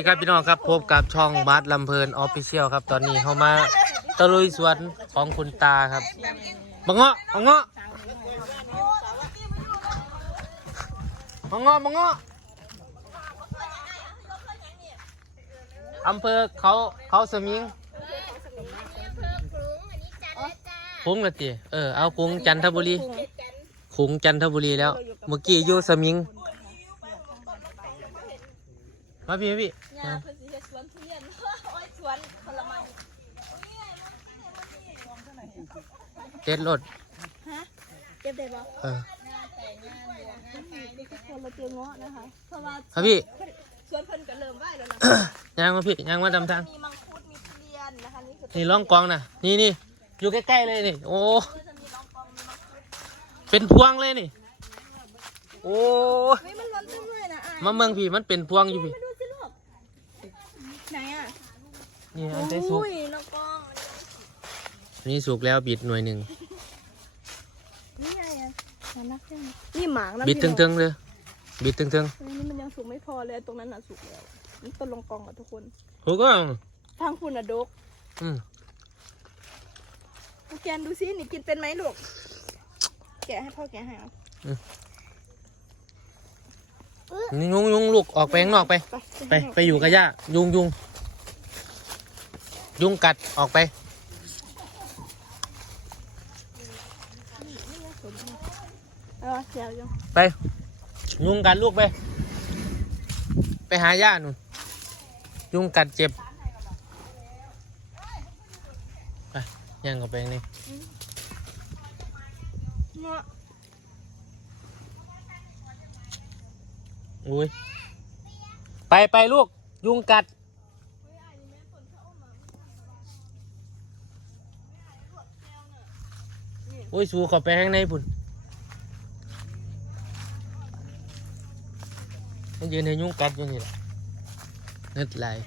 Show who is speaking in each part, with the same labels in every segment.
Speaker 1: ีครับพี่น้องครับพบกับช่องบาสลำเพลินออฟฟิเชียลครับ ตอนนี้เข้ามาตะลุยสวนของคุณตาครับบังเงาะบังเงาะบังเงาะบังเงาะอำเภอเขาเขาสมิงพุงละตีเออเอาพุงจันทบุรีพุงจันทบุรีแล้ว เมื่อกี้อยู่สมิง มาพี่มาพี่
Speaker 2: ยาเพิ่นสิเฮ็ดสวนทุเรียนโอ้ยสวนผลไม้
Speaker 1: เจ็ดรถ
Speaker 2: เก็บได้บ่
Speaker 1: เออ
Speaker 2: นี่คือคนละเตียงเงาะนะคะเพราะว่า
Speaker 1: ครับพี่
Speaker 2: สวนเพิ่นก็เริ่มไหวแล้วนะ
Speaker 1: ย่างมาพี่ย่างมาดำทาง
Speaker 2: มีมังคุดมีทุเรียนนะคะนี่คือ
Speaker 1: นี่ล่องกองนะนี่นี่อยู่ใกล้ๆเลยนี่โอ้
Speaker 2: ก็จะมีลองกองมีมังคุด
Speaker 1: เป็นพวงเลยนี่ โอ้
Speaker 2: เฮ้ยมันล้นเต็มเลยนะอะ
Speaker 1: มาเมืองพี่มันเป็นพวงอยู่พี่
Speaker 2: มาดูสิลูกไหนอะ
Speaker 1: นี่อันได้สุก
Speaker 2: อุ้ยลองกอง
Speaker 1: นี่สุกแล้วบิดหน่วยหนึ่ง
Speaker 2: นี่ไงอะมันนักแค่นี้นี่หมากนะ
Speaker 1: บิด
Speaker 2: พี่
Speaker 1: ทึงๆเลยบิดทึง
Speaker 2: เฮ้ยนี่มันยังสุกไม่พอเลยตรงนั้นน่ะสุกแล้วนี่ต้นลองกองกับทุกคน
Speaker 1: ๆโอ้ก็
Speaker 2: ทางคุณอะดก
Speaker 1: อืม
Speaker 2: แกนดูซินี่กินเป็นไหมลูกแกะให้พ่อแกะให้เอา
Speaker 1: นี่ยุงยุงลูกออกไปข้างนอกไป ไปไปอยู่กับย่ายุงยุง ยุงกัดออกไป
Speaker 2: เออเสียวอยู่
Speaker 1: ไป ยุงกัดลูกไป ไปหาย่าหนุนยุงกัดเจ็บไปย่างกับไปนี่
Speaker 2: เงาะ
Speaker 1: อุ้ยไปไปลูก ยุงกัด อุ้ย สูเขอไปข้างในพุ่นมันยืนให้ยุงกัดอยู่นี่แหละนึดไหลาย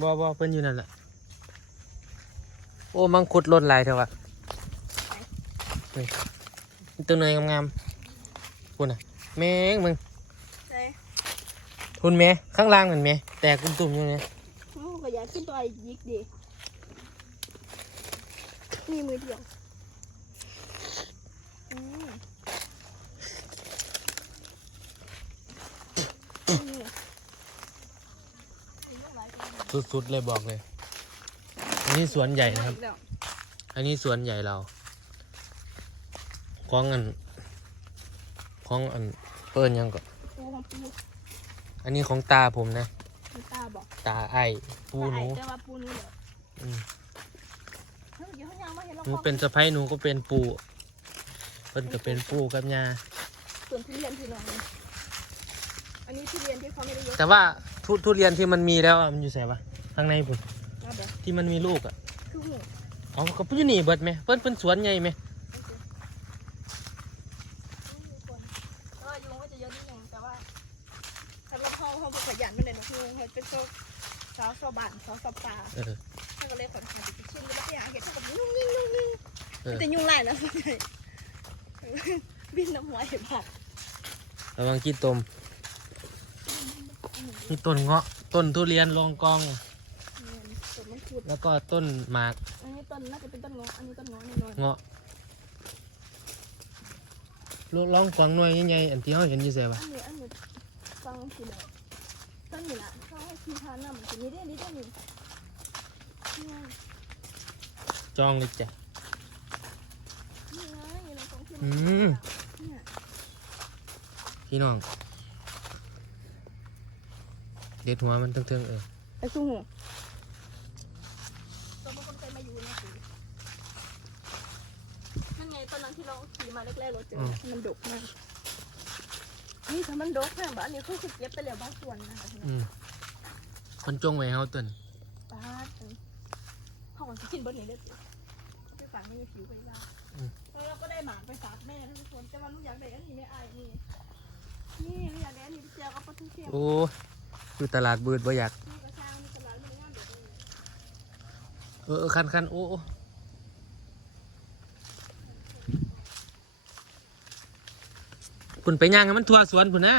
Speaker 1: บ่บ่เพิ่นอยู่นั่นแหละโอ้ มังคุดลดลายเถอะวะนี่ตัวเนยงามๆคุณอะ แม่งมึง
Speaker 2: ใช่
Speaker 1: ทุนแม่ข้างล่างเหมือนแม่แตกตุ่มๆอยู่เนี่ย
Speaker 2: โอ้ก็อยากขึ้นตัวไอ้ยิกดินี่มือเดียวอืมนี่
Speaker 1: สุดๆเลยบอกเลย อันนี้สวนใหญ่นะครับ
Speaker 2: อีกแล้ว
Speaker 1: อันนี้สวนใหญ่เราของอันของอันเปิ้นยังก็
Speaker 2: ปูของปู
Speaker 1: อันนี้ของตาผมนะ
Speaker 2: มีตาบอก
Speaker 1: ตาไอ้ปูหนู
Speaker 2: แต่ว่าปูนี่เหรอ
Speaker 1: อืม
Speaker 2: เฮ้ยเดี๋ยวเขายังมาเห็นเรา
Speaker 1: หนูเป็นสะพ้ายหนูก็เป็นปูเพิ่นก็เป็นปูกับยา
Speaker 2: ส่วนทุเรียนพี่น้องนี่อันนี้ทุเรียนที่เขาไม่ได้ยก
Speaker 1: แต่ว่าทุทุเรียนที่มันมีแล้วอะมันอยู่ไหนวะข้างในพุ่น
Speaker 2: มาแบบ
Speaker 1: ที่มันมีลูกอะ
Speaker 2: คือหู
Speaker 1: อ๋อก็อยู่นี่เบิดไหมเพิ่นเป็นสวนใหญ่ไหม
Speaker 2: แต่ว่ายุงก็จะเยอะนิดนึงแต่ว่าสำหรับห้องห้องผู้ขยันไม่เลยนะยุงเขาเป็นโซสาวสาวบ้านสาวสาวป่า
Speaker 1: เออ
Speaker 2: ท่าก็เลยขอนขายไปชิ้นแล้วไปหากเห็ดเท่ากับยุ่งยิ่งยุ่งยิ่ง
Speaker 1: เออ
Speaker 2: แต่ยุ่งไรนะส่วนใหญ่บินน้ำหัวเห็ดผัก
Speaker 1: ระวังขี้ตมนี่ต้นเงาะต้นทุเรียนรองกอง
Speaker 2: ต้นมันขุด
Speaker 1: แล้วก็ต้นหมาก
Speaker 2: อันนี้ต้นน่าจะเป็นต้นเงาะอันนี้ต้นเงาะแน่นอน
Speaker 1: เงาะรองกองหน่วยใหญ่ๆอันที่เขาเห็นอยู่ใส่ะ
Speaker 2: อันนี้อันนี้ ฟังทีแล้วต้นนี้ละเขาให้ทีทานน้ำมันจะมีได้นี่ได้นี่นี่ไง
Speaker 1: จองเลยจ้ะ
Speaker 2: นี่ไงเราต้องที่
Speaker 1: อืม
Speaker 2: เนี่ย
Speaker 1: พี่น้อง เด็ดหัวมันเทิงๆเออ
Speaker 2: ไอ้สู้หูตัวบางคนเคยมาอยู่ในสีนั่นไงตอนนั้นที่เราขี่มาแรกๆเราเจอมันดกมาก นี่ถ้ามันดกแม่บ้านนี้เขาคือเก็บไปแล้วบางส่วนนะคะพี่น้อง
Speaker 1: อืมคนจงไว้เฮาต้น
Speaker 2: ป้าดเออเขาก็จะกินบนนี้ได้สิไปฝากไม่มีผิวไปยาแล้วเราก็ได้หมากไปฝากแม่ทุกคนแต่ว่าลูกอยากได้อันนี้ไม่อายนี่นี่ลูกอยากได้อันนี้พี่เจียวก็ปลาทูเค็ม
Speaker 1: โอ้อยู่ตลาดบืดบ่อยาก
Speaker 2: นี่กระชางนี่ตลาดมันงามเดี๋ยวนี้
Speaker 1: เออเออคันคันโอ้โอ้ พุ่นไปย่างให้มันทั่วสวนพุ่นะ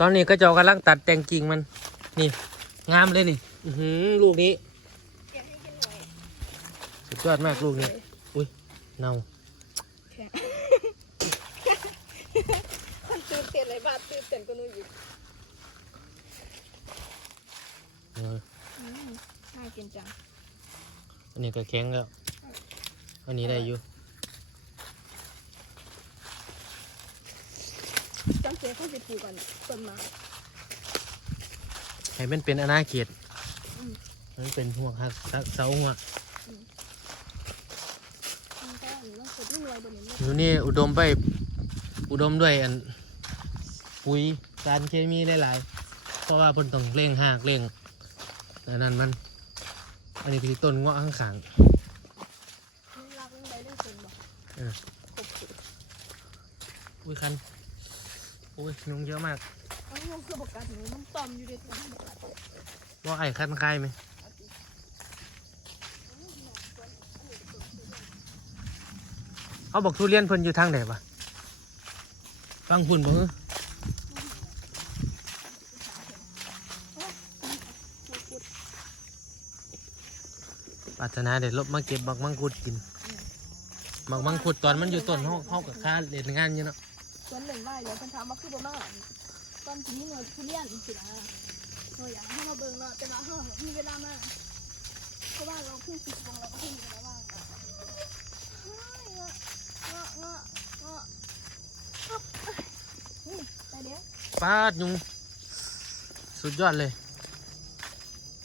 Speaker 1: ตอนนี้ก็เจะกำลังตัดแต่งกิ่งมัน นี่ งามเลยนี่ อือหือลูกนี้
Speaker 2: เก็บให้กินหน่อย
Speaker 1: สุดยอดมากลูกนี้ อุ้ยเน่า
Speaker 2: คนตื่นเต้นเลยบาตื่นเต้นก็นู่นอยู่
Speaker 1: เออ
Speaker 2: อืมน่ากินจัง
Speaker 1: อันนี้ก็แข็งแล้วอันนี้ได้อยู่
Speaker 2: จำเสียเขาจะปลูกกันต้นไม้
Speaker 1: ให้มันเป็นอนาเขต
Speaker 2: อืม
Speaker 1: มันเป็นหัวหักเสาหัว
Speaker 2: มันก็อยู่ต้องกดไม่รวยบนนี้
Speaker 1: อยู่นี่อุดมไปอุดมด้วยอันปุ๋ยสารเคมีหลายๆ เพราะว่าเพิ่นต้องเร่งหากเร่ง อันนั้นมัน อันนี้คือต้นเงาะข้างขาง
Speaker 2: รักมันได้เรื่องเป็นบ
Speaker 1: อ
Speaker 2: กอะ
Speaker 1: อุ้ยคันอุ้ยยุงเยอะมาก
Speaker 2: เอาเรื่องคือบอกกันหนูมันตอมอยู่ในตัวมันบอกกัน
Speaker 1: ว่าไอ้คันคายไหมเขาบอกทุเรียนเพิ่นอยู่ทางไหนปะฟังพุ่นบ่เหรอ ปรารถนาเด็ดลบมาเก็บบักมังคุดกินบักมังคุดตอนมันอยู่ต้นห้องห้องกับค้าเล่นงานอยู่เนาะ
Speaker 2: สวนเหล่งว่าเดี๋ยวเพิ่นถามว่าคือบ่มาตอนที่หน่วยทุเรียนสินะหน่วยอยากให้มาเบิ่งเนาะแต่ว่าเฮามีเวลามาเพราะว่าเราเพิ่งสิบวงเราก็เพิ่งมีเวลาว่างเฮ้ยเงาะเงาะเงาะเงาะอ๊อบนี่แต่เดี๋ยว
Speaker 1: ป้าดยุงสุดยอดเลย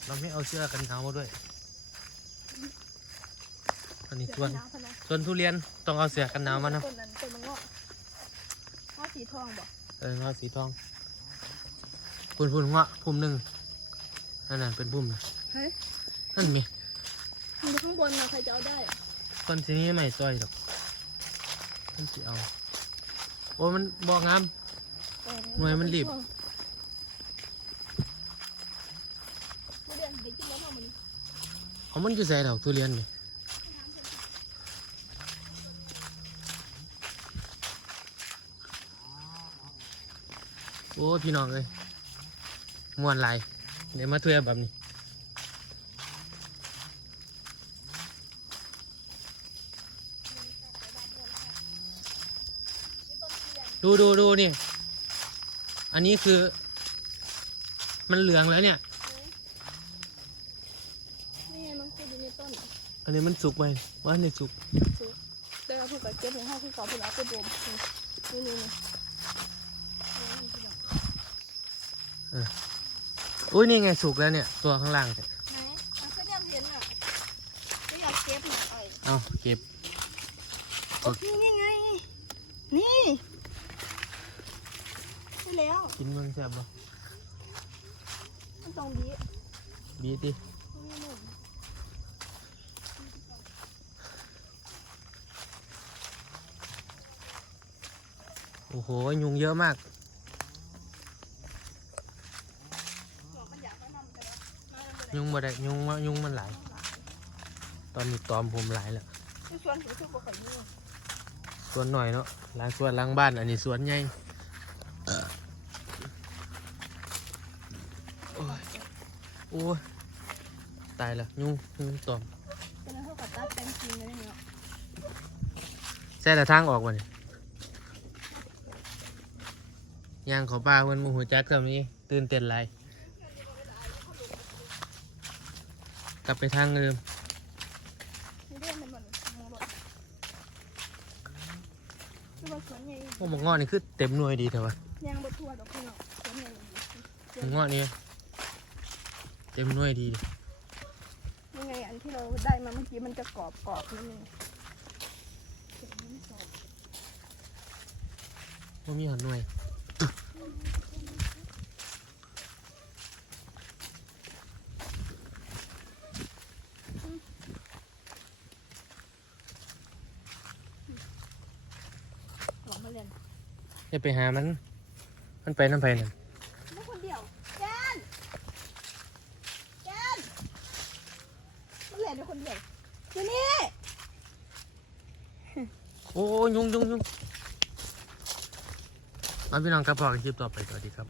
Speaker 1: เราไม่เอาเสื้อกันหนาวมาด้วย อันนี้ส่วน
Speaker 2: เสือขาวพะนะ
Speaker 1: ส่วนทุเรียนต้องเอาเสื้อกันหนาวมานะ
Speaker 2: ต้นนั้นต้นมะเงาะข้าวสีทองบ่
Speaker 1: เออเงาะสีทองพุ่นพุ่นเงาะพุ่มหนึ่งนั่นน่ะเป็นพุ่มนะ
Speaker 2: เฮ้ย
Speaker 1: นั่นมี
Speaker 2: มันอยู่ข้างบนนะใครจะเอาได้อะ
Speaker 1: ต้นสีนี้ไม่ต้อยหรอกมันสิเอาโอ้มันบอกงาม
Speaker 2: เออ
Speaker 1: หน่วยมันรีบ
Speaker 2: ทุเรียนเด็กกินแล้วเท่ามัน
Speaker 1: เอามันจะใส่ดอกทุเรียนนี่โอ้ยพี่น้องเลยมวนหลายเดี๋ยวมาเทือแบบนี้ดูดูดูนี่ อันนี้คือ มันเหลืองแล้วเนี่ย
Speaker 2: นี่ไงมังคุดอยู่ในต้น
Speaker 1: อันนี้มันสุกไปว่าในสุก
Speaker 2: แต่เราถูกกับเก็บในห้องที่เขาเพิ่งเอาไปดมนี่นี่นี่
Speaker 1: อุ้ยนี่ไงสุกแล้วเนี่ย ตัวข้างล่างเนี่ย
Speaker 2: ไหนเอาไปเรียบเห็นอะไม่อยากเก็บหน่อย
Speaker 1: เอาเก็บ
Speaker 2: โอ้นี่นี่ไง นี่ได้แล้ว
Speaker 1: กินมันแซ่บบ่
Speaker 2: มันตรงนี้
Speaker 1: บีดิ
Speaker 2: นี่หนุ่ม
Speaker 1: โอ้โห ยุงเยอะมาก
Speaker 2: บอกมันอยากไปนำแต่ว่ามาแล้ว
Speaker 1: ยุงบ่ได้ยุงมายุงมันหลาย ตอนนี้ตอมผมหลายแล้ว
Speaker 2: ที่สวนถือทุกบ่ค่อยมี
Speaker 1: สวนหน่อยเนาะหล้างสวนหล้างบ้านอันนี้สวนใหญ่โอ้ยโอ้ยตายแล้วยุงยุงตอม
Speaker 2: เป็นอะไรเท่ากับตัดแต่งจริงเลยเนี่ย
Speaker 1: แซ่แต่ทางออกมาเนี่ยย่างขอป้าเพิ่อนมโหจักแบบนี้ตื่นเต้นไร ลับไปทางเดิม
Speaker 2: นี่เรื่องมันมันมองรถคือว่าสวนใหญ่
Speaker 1: พวกมังงอนี่คือเต็มหน่วยดีเถอะวะ
Speaker 2: ยางบทั่วดอกพี่น้องสวนใหญ่
Speaker 1: มังงอนี่เต็มหน่วยดี
Speaker 2: ยังไงอันที่เราได้มาเมื่อกี้มันจะกรอบกรอบนิดนึง
Speaker 1: ว่ามีหอนหน่วย
Speaker 2: อย่า
Speaker 1: ไปหามัน มันไปน้ำไปน่น
Speaker 2: ลูเอคยุ่ย
Speaker 1: ยุงยุงยุงมพี่น้องครับพอคลิปต่อไปสวัสดีครับ